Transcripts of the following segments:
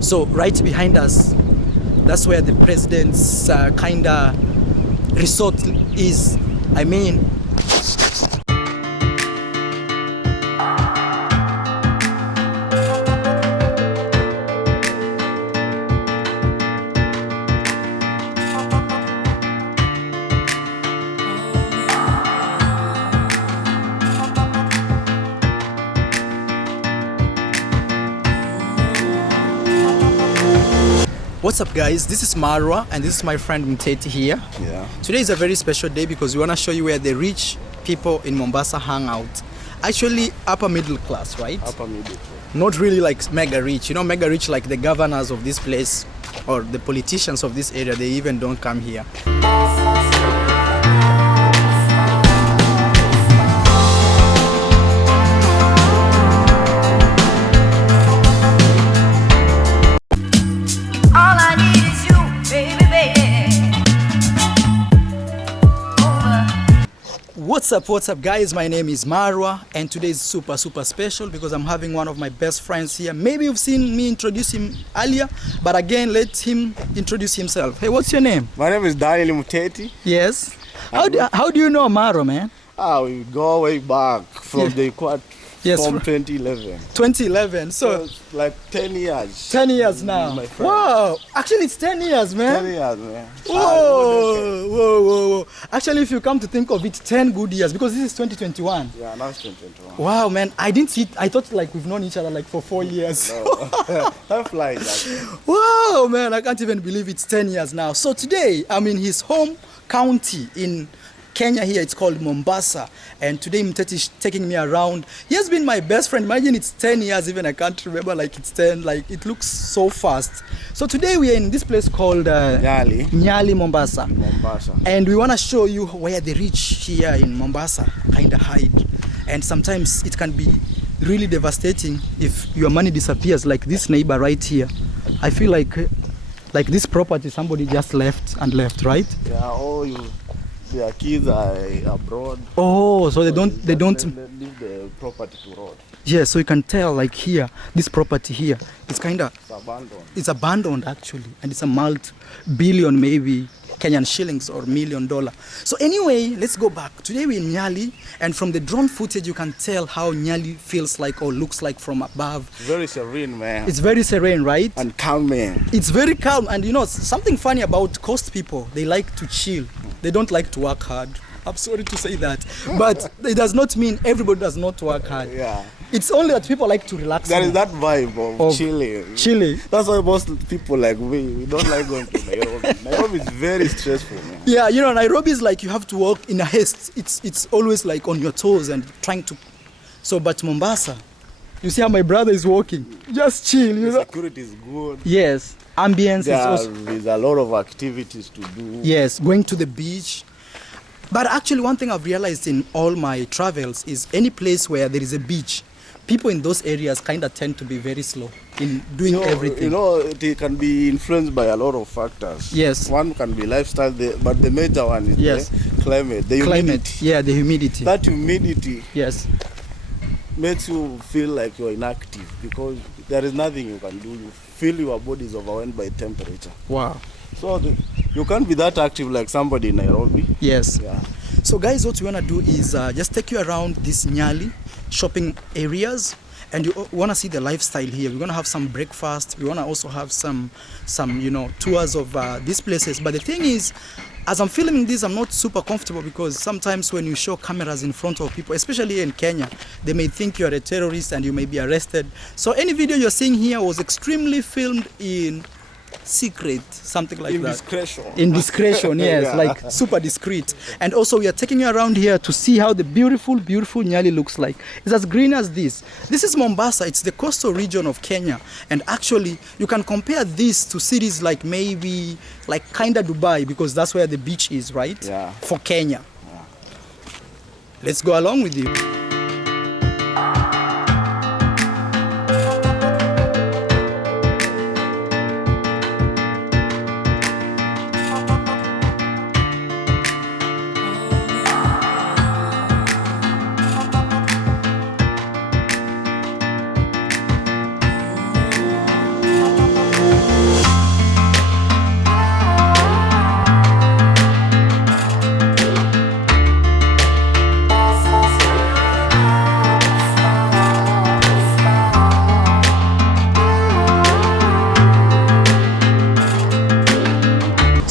So right behind us, that's where the president's kinda resort is. I mean, what's up guys, this is Marwa and this is my friend Mteti here. Yeah. Today is a very special day because we want to show you where the rich people in Mombasa hang out. Actually upper middle class, right? Upper middle. Not really like mega rich. You know, mega rich like the governors of this place or the politicians of this area, they even don't come here. What's up guys, my name is Marwa and today is super special because I'm having one of my best friends here. Maybe you've seen me introduce him earlier, but again let him introduce himself. Hey, what's your name? My name is Daniel Mteti. Yes. How do you know Marwa, man? We go way back from the quad. Yes, from 2011. 2011, so it's like 10 years. 10 years now. My friend. Wow, actually it's 10 years, man. 10 years, man. Whoa. Actually, if you come to think of it, 10 good years because this is 2021. Yeah, now it's 2021. Wow, man, I didn't see it. I thought like we've known each other like for 4 years. No. I'm flying that. Wow, man, I can't even believe it's 10 years now. So today, I'm in his home county in Kenya here. It's called Mombasa, and today Mteti is taking me around. He has been my best friend. Imagine it's 10 years, even I can't remember like it's 10, like it looks so fast. So today we are in this place called Nyali, Mombasa. And we want to show you where the rich here in Mombasa kind of hide. And sometimes it can be really devastating if your money disappears, like this neighbor right here. I feel like this property somebody just left, right? Yeah, their kids are abroad. Oh, so they don't leave the property to road. Yeah, so you can tell like here, this property here, it's kind of abandoned. It's abandoned actually, and it's a multi-billion maybe Kenyan shillings or $1 million. So anyway, let's go back. Today we're in Nyali, and from the drone footage you can tell how Nyali feels like or looks like from above. Very serene, man. It's very serene, right? And calm, man. It's very calm, and you know something funny about coast people, they like to chill. They don't like to work hard. I'm sorry to say that, but it does not mean everybody does not work hard. Yeah. It's only that people like to relax. There is that vibe of chilling. That's why most people like we don't like going to Nairobi. Nairobi is very stressful, man. Yeah, you know, Nairobi is like you have to walk in a haste. It's always like on your toes and trying to. So, but Mombasa, you see how my brother is walking. Just chill, you know. Security is good. Yes, ambience is also. There's a lot of activities to do. Yes, going to the beach. But actually, one thing I've realized in all my travels is any place where there is a beach, people in those areas kind of tend to be very slow in doing everything. You know, it can be influenced by a lot of factors. Yes. One can be lifestyle, but the major one is the climate. The humidity. Yeah, the humidity. That humidity. Yes. Makes you feel like you're inactive because there is nothing you can do. You feel your body is overwhelmed by temperature. Wow. So you can't be that active like somebody in Nairobi. Yes. Yeah. So guys, what we want to do is just take you around this Nyali shopping areas, and you want to see the lifestyle here. We're going to have some breakfast. We want to also have some you know, tours of these places. But the thing is, as I'm filming this, I'm not super comfortable because sometimes when you show cameras in front of people, especially in Kenya, they may think you're a terrorist and you may be arrested. So any video you're seeing here was extremely filmed in secret, something like indiscretion. That. Indiscretion, yes, yeah. Like super discreet. And also we are taking you around here to see how the beautiful Nyali looks like. It's as green as this. This is Mombasa. It's the coastal region of Kenya. And actually, you can compare this to cities like maybe, like kinda Dubai, because that's where the beach is, right? Yeah. For Kenya. Yeah. Let's go along with you.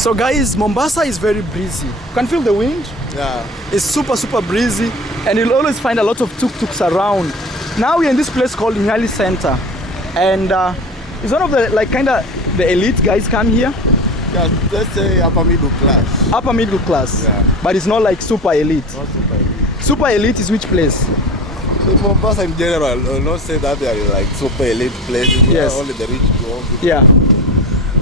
So guys, Mombasa is very breezy. You can feel the wind? Yeah. It's super breezy, and you'll always find a lot of tuk-tuks around. Now we're in this place called Nyali Center, and it's one of the the elite guys come here. Yeah, let's say upper middle class. Upper middle class. Yeah. But it's not like super elite. Not super elite. Super elite is which place? So Mombasa in general, I'll not say that they are like super elite places. Yes. Only the rich go. Yeah.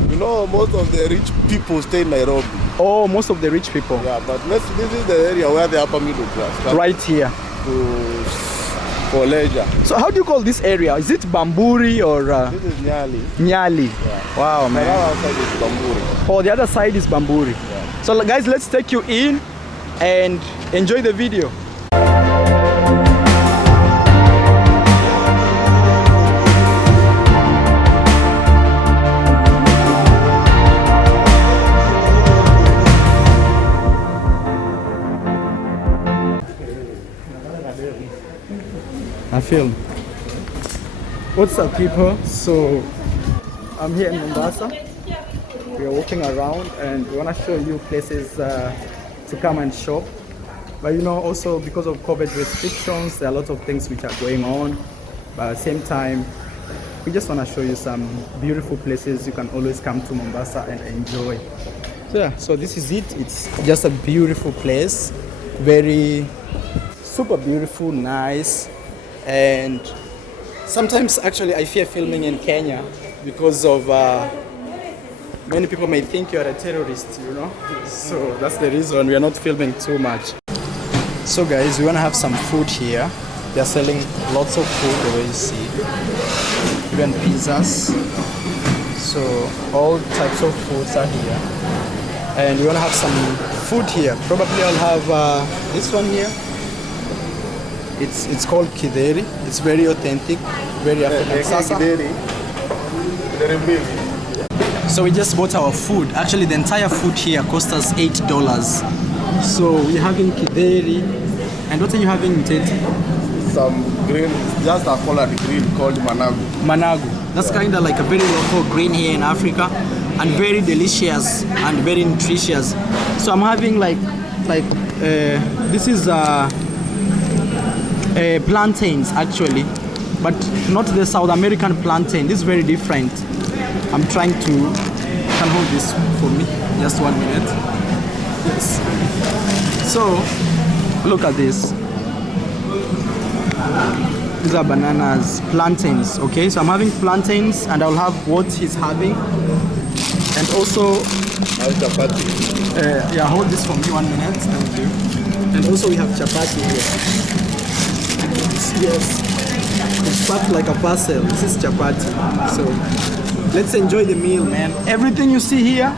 You know, most of the rich people stay in Nairobi. Oh, most of the rich people. Yeah, but this is the area where the upper middle class come Right here. for leisure. So how do you call this area? Is it Bamburi or This is Nyali. Nyali? Yeah. Wow, The man. other side is Bamburi. Oh, the other side is Bamburi. Yeah. So guys, let's take you in and enjoy the video. I feel. What's up, people? So I'm here in Mombasa. We are walking around and we want to show you places to come and shop. But you know, also because of COVID restrictions, there are a lot of things which are going on. But at the same time, we just want to show you some beautiful places you can always come to Mombasa and enjoy. So yeah, so this is it. It's just a beautiful place, very super beautiful, nice. And sometimes actually I fear filming in Kenya because of many people may think you're a terrorist, you know. So that's the reason we are not filming too much. So guys, we want to have some food here. They're selling lots of food, the way you see, even pizzas. So all types of foods are here, and we want to have some food here. Probably I'll have this one here. It's called kideri. It's very authentic, very African. Sasa. So we just bought our food. Actually, the entire food here cost us $8. So we're having kideri. And what are you having, Teti? Some green, just a colored green called managu. Managu. That's kind of like a very local green here in Africa, and very delicious and very nutritious. So I'm having this is plantains actually, but not the South American plantain. This is very different. I'm trying to, can hold this for me, just 1 minute. Yes. So look at this. These are bananas, plantains. Okay, so I'm having plantains, and I'll have what he's having, and also yeah, hold this for me 1 minute. Thank you. And also we have chapati here. Yes, it's packed like a parcel. This is chapati. So let's enjoy the meal, man. Everything you see here,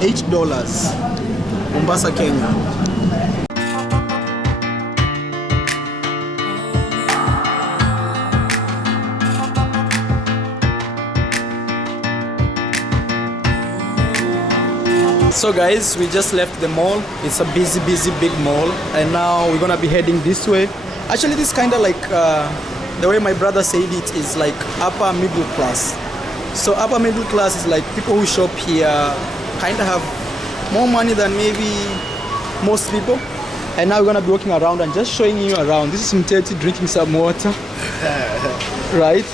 $8. Mombasa, Kenya. So guys, we just left the mall. It's a busy big mall, and now we're gonna be heading this way. Actually, this kind of like the way my brother said it is like upper middle class. So upper middle class is like people who shop here kind of have more money than maybe most people. And now we're gonna be walking around and just showing you around. This is Mteti drinking some water, right?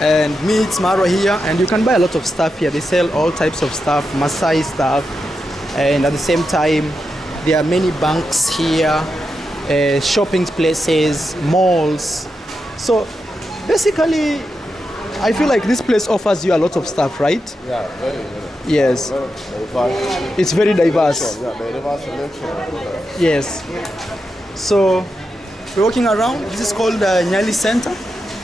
And me, it's Marwa here, and you can buy a lot of stuff here. They sell all types of stuff, Maasai stuff, and at the same time, there are many banks here, shopping places, malls. So basically, I feel like this place offers you a lot of stuff, right? Yeah, very. Yes. Very diverse. It's very diverse. Yeah, diverse selection. Yes. So we're walking around. This is called Nyali Center.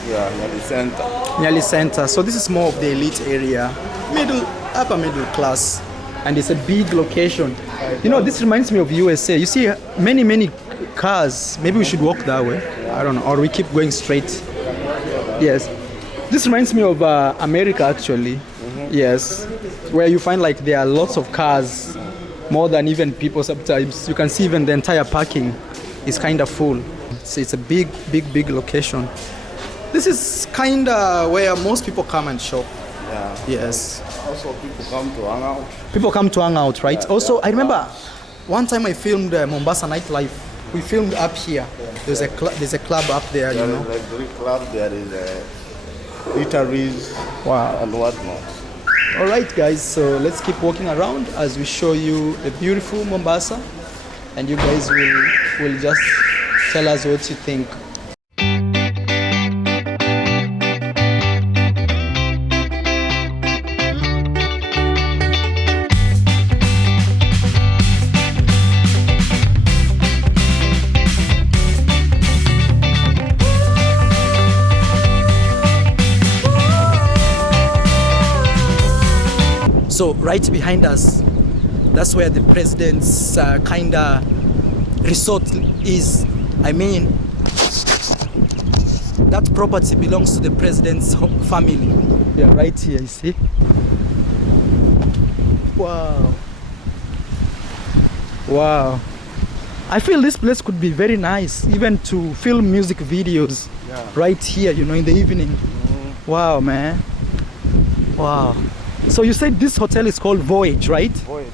Yeah, Nyali Center. Nyali Center. So this is more of the elite area, upper middle class, and it's a big location. You know, this reminds me of USA. You see many cars. Maybe we should walk that way. I don't know, or we keep going straight. Yes. This reminds me of America actually. Yes, where you find like there are lots of cars, more than even people sometimes. You can see even the entire parking is kind of full. It's a big location. This is kind of where most people come and shop. Yeah. Yes. Also, people come to hang out. People come to hang out, right? Yeah, Also, yeah. I remember one time I filmed Mombasa nightlife. We filmed up here. There's a club up there, you There know. is a Greek club, there is eateries Wow. and whatnot. All right, guys. So let's keep walking around as we show you the beautiful Mombasa, and you guys will just tell us what you think. So right behind us, that's where the president's kinda resort is. I mean, that property belongs to the president's family. Yeah, right here, you see? Wow. Wow. I feel this place could be very nice, even to film music videos. Yeah. Right here, you know, in the evening. Wow, man. Wow. So you said this hotel is called Voyage, right? Voyager.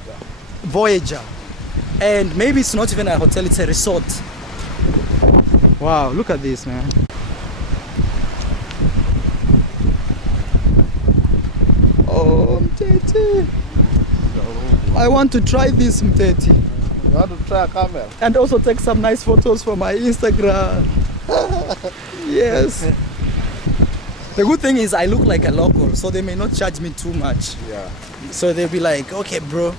Voyager. And maybe it's not even a hotel, it's a resort. Wow, look at this, man. Oh, Mteti. I want to try this, Mteti. You want to try a camel? And also take some nice photos for my Instagram. Yes. The good thing is I look like a local, so they may not charge me too much. Yeah. So they'll be like, okay, bro,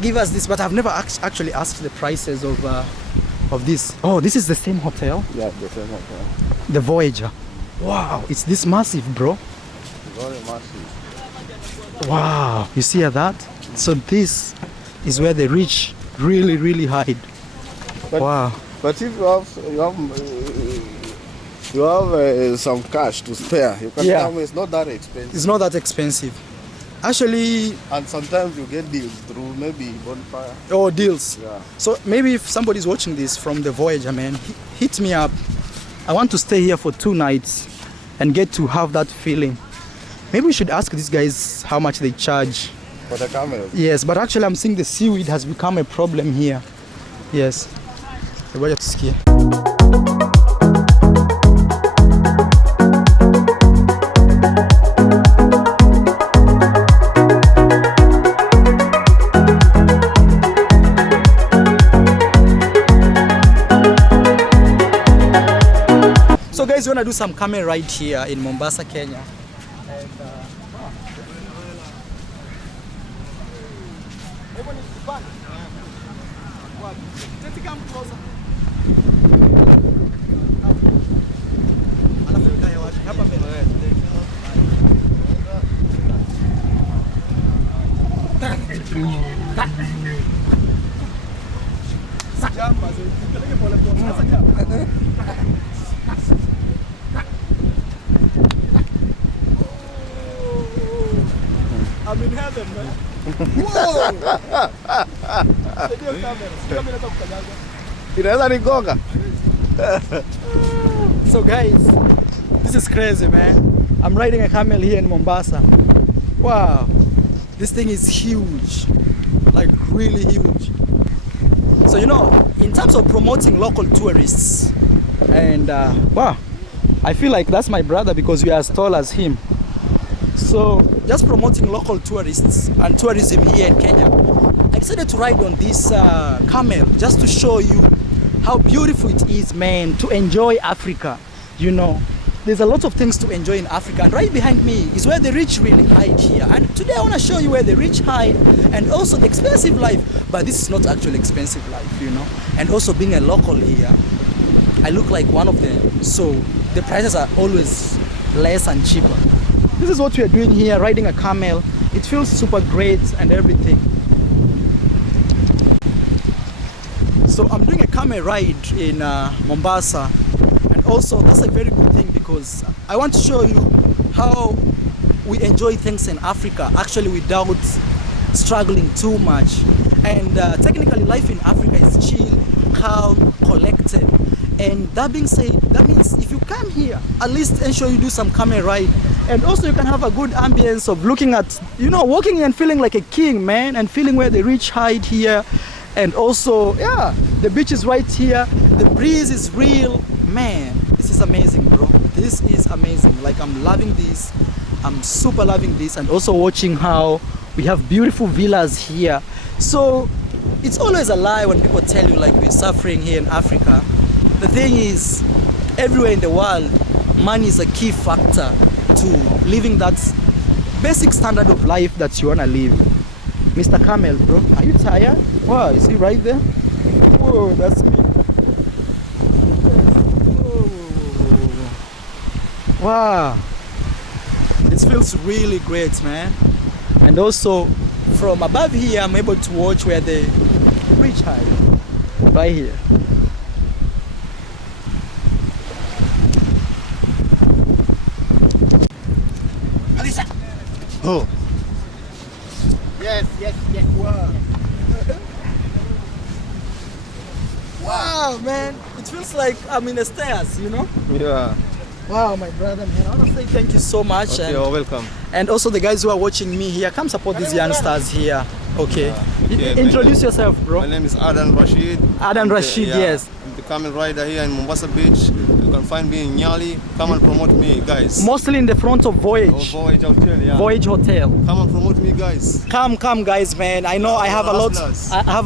give us this. But I've never actually asked the prices of this. Oh, this is the same hotel? Yeah, the same hotel. The Voyager. Wow, it's this massive, bro. Very massive. Wow, you see that? So this is where the rich really hide. But, Wow. But if you have some cash to spare, you can tell me it's not that expensive. It's not that expensive. Actually, And sometimes you get deals through maybe bonfire. oh, deals. Yeah. So maybe if somebody's watching this from the Voyager, man, hit me up. I want to stay here for 2 nights and get to have that feeling. Maybe we should ask these guys how much they charge. For the camels. Yes, but actually I'm seeing the seaweed has become a problem here. Yes. So guys, we're gonna do some camel ride here in Mombasa, Kenya. And, come closer. I'm in heaven, man. Whoa! Inaweza nigonga. So guys, this is crazy, man. I'm riding a camel here in Mombasa. Wow, this thing is huge, like really huge. So you know, in terms of promoting local tourists, and wow, I feel like that's my brother because we are as tall as him. So just promoting local tourists and tourism here in Kenya, I decided to ride on this camel just to show you how beautiful it is, man, to enjoy Africa. You know, there's a lot of things to enjoy in Africa, and right behind me is where the rich really hide here. And today I want to show you where the rich hide and also the expensive life. But this is not actually expensive life, you know. And also being a local here, I look like one of them. So the prices are always less and cheaper. This is what we are doing here, riding a camel. It feels super great and everything. So I'm doing a camel ride in Mombasa, and also that's a very good thing because I want to show you how we enjoy things in Africa actually without struggling too much. And technically life in Africa is chill, calm, collected, And that being said, that means if you come here, at least ensure you do some camel ride. And also you can have a good ambience of looking at, you know, walking and feeling like a king, man, and feeling where the rich hide here. And also, yeah, the beach is right here. The breeze is real. Man, this is amazing, bro. This is amazing. Like, I'm loving this. I'm super loving this. And also watching how we have beautiful villas here. So it's always a lie when people tell you like we're suffering here in Africa. The thing is, everywhere in the world, money is a key factor to living that basic standard of life that you wanna live. Mr. Camel, bro, are you tired? Wow, is he right there? Whoa, that's me. Whoa. Wow, this feels really great, man. And also, from above here, I'm able to watch where the rich hide, right here. Oh. Yes. Wow. Wow, man. It feels like I'm in the stairs, you know? Yeah. Wow, my brother, man. I want to say thank you so much. Okay, you're welcome. And also the guys who are watching me here, come support these youngsters here. Okay. Okay, Introduce yourself, bro. My name is Adan Rashid. Adan Rashid, yes. I'm the camel rider here in Mombasa Beach. You can find me in Nyali. Come and promote me, guys. Mostly in the front of Voyage. Voyage Hotel, yeah. Voyage Hotel. Come and promote me, guys. Come, guys, man. I know I have a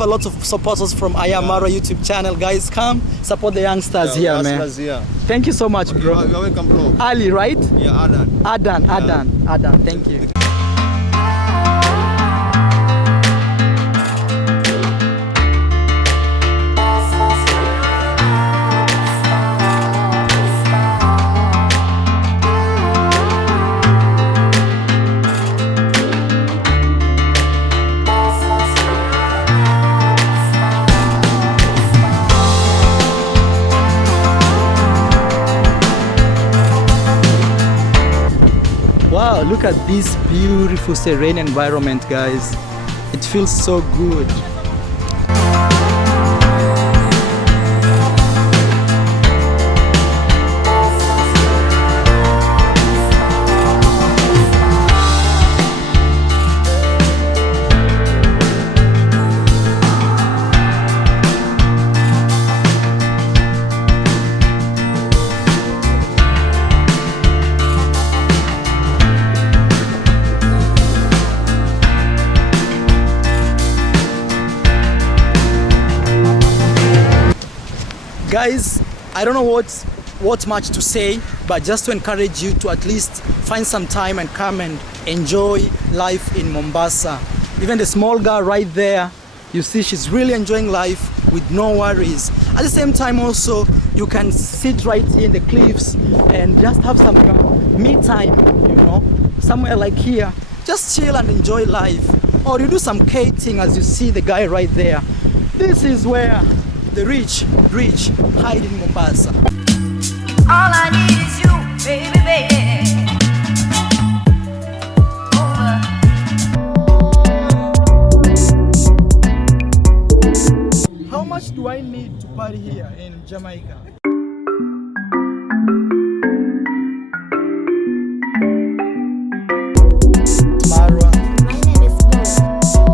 lot of supporters from Ayamara YouTube channel. Guys, come support the youngsters here, man. Here. Thank you so much, bro. You're welcome, bro. Ali, right? Yeah, Adan. Adan. Thank you. Wow, look at this beautiful serene environment, guys. It feels so good. Guys, I don't know what much to say, but just to encourage you to at least find some time and come and enjoy life in Mombasa. Even the small girl right there, you see she's really enjoying life with no worries. At the same time also, you can sit right here in the cliffs and just have some me time, you know, somewhere like here. Just chill and enjoy life. Or you do some skating as you see the guy right there. This is where the rich hide in Mombasa. All I need is you, baby, baby. How much do I need to party here in Jamaica? Marwa. My name is Mo.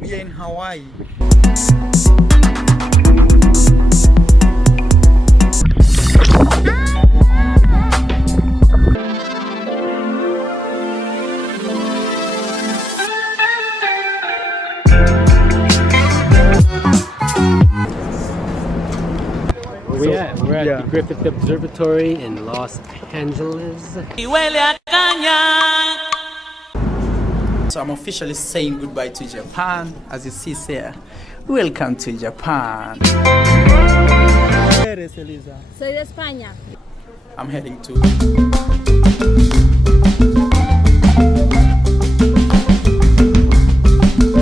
We are in Hawaii. We're at yeah. the Griffith Observatory in Los Angeles. So I'm officially saying goodbye to Japan. As you see here, welcome to Japan. ¿Eres, Elisa? Soy de España. I'm heading to